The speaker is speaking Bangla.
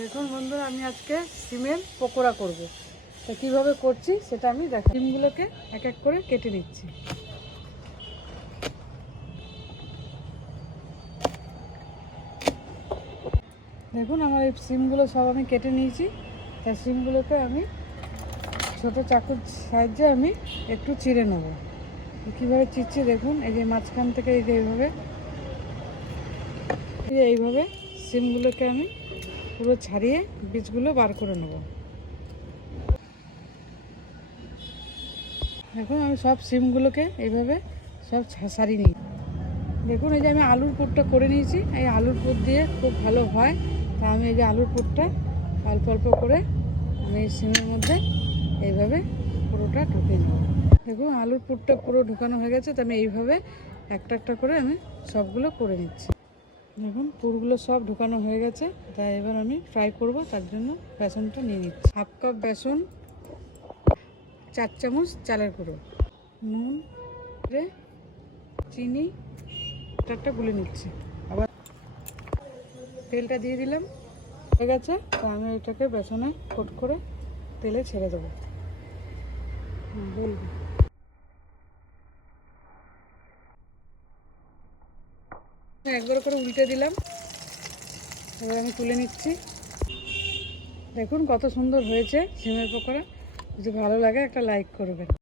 দেখুন বন্ধুরা, আমি আজকে সিমের পকোড়া করব। তা কীভাবে করছি সেটা আমি দেখ সিমগুলোকে এক এক করে কেটে নিচ্ছি। দেখুন, আমার এই সিমগুলো সব আমি কেটে নিয়েছি। তা সিমগুলোকে আমি ছোট চাকুর সাহায্যে আমি একটু চিড়ে নেব। কীভাবে চিরছি দেখুন, এই যে মাঝখান থেকে এই যে এইভাবে, এই এইভাবে সিমগুলোকে আমি পুরো ছাড়িয়ে বীজগুলো বার করে নেব। দেখুন, আমি সব সিমগুলোকে এইভাবে সব ছাড়িয়ে নিই। দেখুন, এই যে আমি আলুর পুরটা করে নিয়েছি। এই আলুর পুর দিয়ে খুব ভালো হয়। তা আমি এই যে আলুর পুরটা অল্প অল্প করে আমি এই সিমের মধ্যে এইভাবে পুরোটা ঢুকিয়ে নেব। দেখুন, আলুর পুরটা পুরো ঢুকানো হয়ে গেছে। তো আমি এইভাবে একটা একটা করে আমি সবগুলো করে নিচ্ছি। দেখুন পুরগুলো সব ঢুকানো হয়ে গেছে। তাই এবার আমি ফ্রাই করব তার জন্য বেসনটা নিয়ে নিচ্ছি। হাফ কাপ বেসন চার চামচ চালের গুঁড়ো নুন চিনি একটা গুলে নিচ্ছি। আবার তেলটা দিয়ে দিলাম হয়ে গেছে। তো আমি এটাকে বেসনে কোট করে তেলে ছেড়ে দেবো। হুম, বলব। একবার করে উল্টে দিলাম। এবার আমি তুলে নিচ্ছি। দেখুন কত সুন্দর হয়েছে সিমের পকোড়া। যদি ভালো লাগে একটা লাইক করবেন।